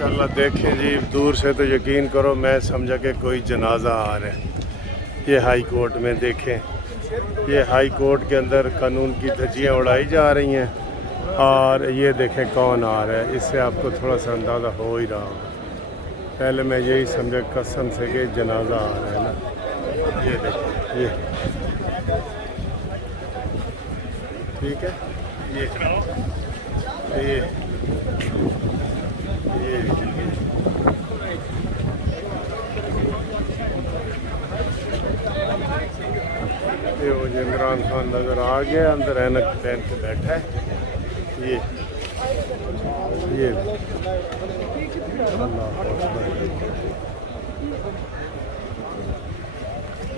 अल्लाह देखें जी, दूर से तो यकीन करो मैं समझा कि कोई जनाजा आ रहा है। ये हाई कोर्ट में देखें, ये हाई कोर्ट के अंदर कानून की धज्जियाँ उड़ाई जा रही हैं और ये देखें कौन आ रहा है। इससे आपको थोड़ा सा अंदाज़ा हो ही रहा होगा। पहले मैं यही समझा कसम से कि जनाजा आ रहा है ना। ये देखें, ये ठीक है, ये ये वो जो इमरान खान नज़र आ गया, अंदर ऐनक पहन के बैठा है। ये अल्लाह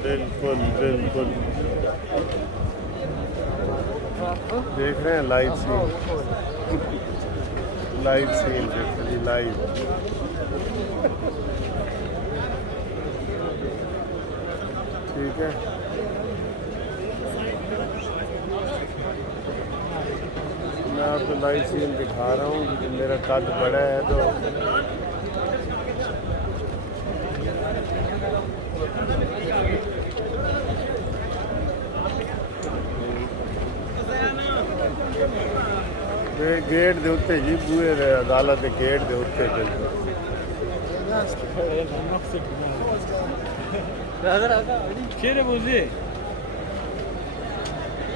बिल्कुल बिल्कुल देख रहे हैं लाइव सीन, लाइव सीन देखो जी, लाइव। ठीक है, मैं आपको लाइव सीन दिखा रहा हूँ क्योंकि मेरा कद बड़ा है तो गेट दे उत्ते जी, बूहे दे अदालत के गेट दे उत्ते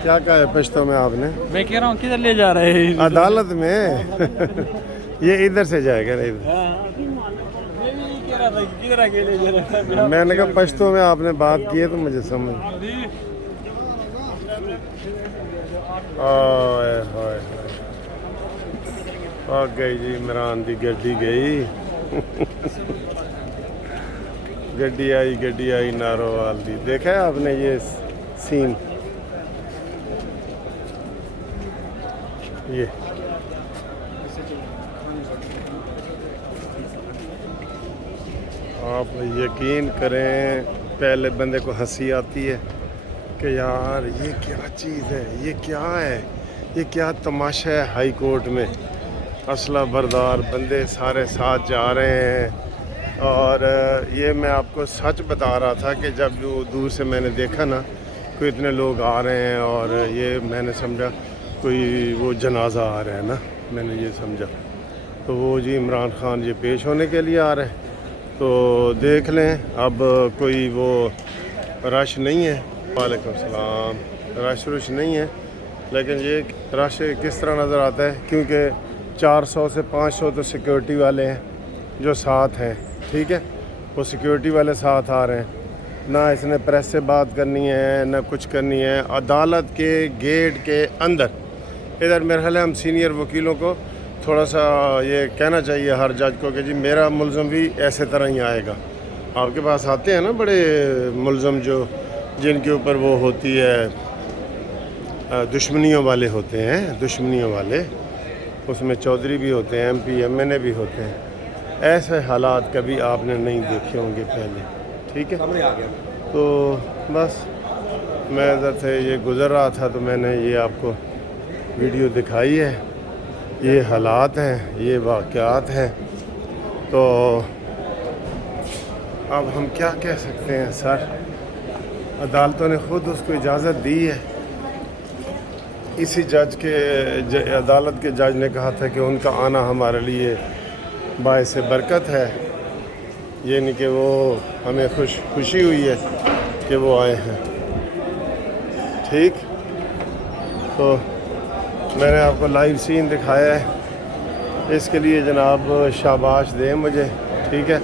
क्या कहा है पश्तो में आपने? मैं कह रहा हूँ किधर ले जा रहे हैं? अदालत में। ये इधर से जाएगा ना, इधर। मैं भी कह रहा था कि किधर आके ले जा रहा है। मैंने कहा पश्तो में आपने बात की है तो मुझे समझ। हाय हाय आ गई जी, इमरान दी गड्डी गई। गड्डी आई नारोवाल दी। देखा है आपने ये सीन? ये आप यकीन करें, पहले बंदे को हंसी आती है कि यार ये क्या चीज़ है, ये क्या है, ये क्या तमाशा है। हाई कोर्ट में असला बरदार बंदे सारे साथ जा रहे हैं। और ये मैं आपको सच बता रहा था कि जब जो दूर से मैंने देखा ना कोई इतने लोग आ रहे हैं और ये मैंने समझा कोई वो जनाजा आ रहा है ना, मैंने ये समझा। तो वो जी इमरान खान ये पेश होने के लिए आ रहे हैं। तो देख लें, अब कोई वो रश नहीं है। वालेकुम सलाम। रश नहीं है, लेकिन ये रश किस तरह नज़र आता है क्योंकि 400 से 500 तो सिक्योरिटी वाले हैं जो साथ हैं। ठीक है, वो सिक्योरिटी वाले साथ आ रहे हैं। ना इसने प्रेस से बात करनी है ना कुछ करनी है। अदालत के गेट के अंदर इधर मेरे ख्याल है हम सीनियर वकीलों को थोड़ा सा ये कहना चाहिए हर जज को कि जी मेरा मुलज़म भी ऐसे तरह ही आएगा। आपके पास आते हैं ना बड़े मुलज़म जो जिनके ऊपर वो होती है दुश्मनियों वाले होते हैं, दुश्मनियों वाले, उसमें चौधरी भी होते हैं, MP MNA भी होते हैं। ऐसे हालात कभी आपने नहीं देखे होंगे पहले। ठीक है, तो बस मैं इधर से ये गुज़र रहा था तो मैंने ये आपको वीडियो दिखाई है। ये हालात हैं, ये वाक़यात हैं। तो अब हम क्या कह सकते हैं सर, अदालतों ने ख़ुद उसको इजाज़त दी है। इसी जज के अदालत के जज ने कहा था कि उनका आना हमारे लिए बाइस बरकत है। ये नहीं कि वो हमें खुशी हुई है कि वो आए हैं। ठीक, तो मैंने आपको लाइव सीन दिखाया है, इसके लिए जनाब शाबाश दें मुझे। ठीक है,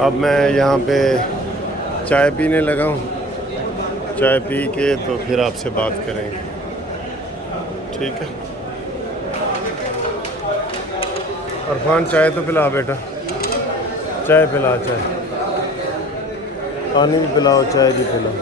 अब मैं यहाँ पे चाय पीने लगा हूँ, चाय पी के तो फिर आपसे बात करेंगे। ठीक है, अरफान चाय तो पिला बेटा, चाय पिला, चाय पानी भी पिलाओ, चाय भी पिलाओ।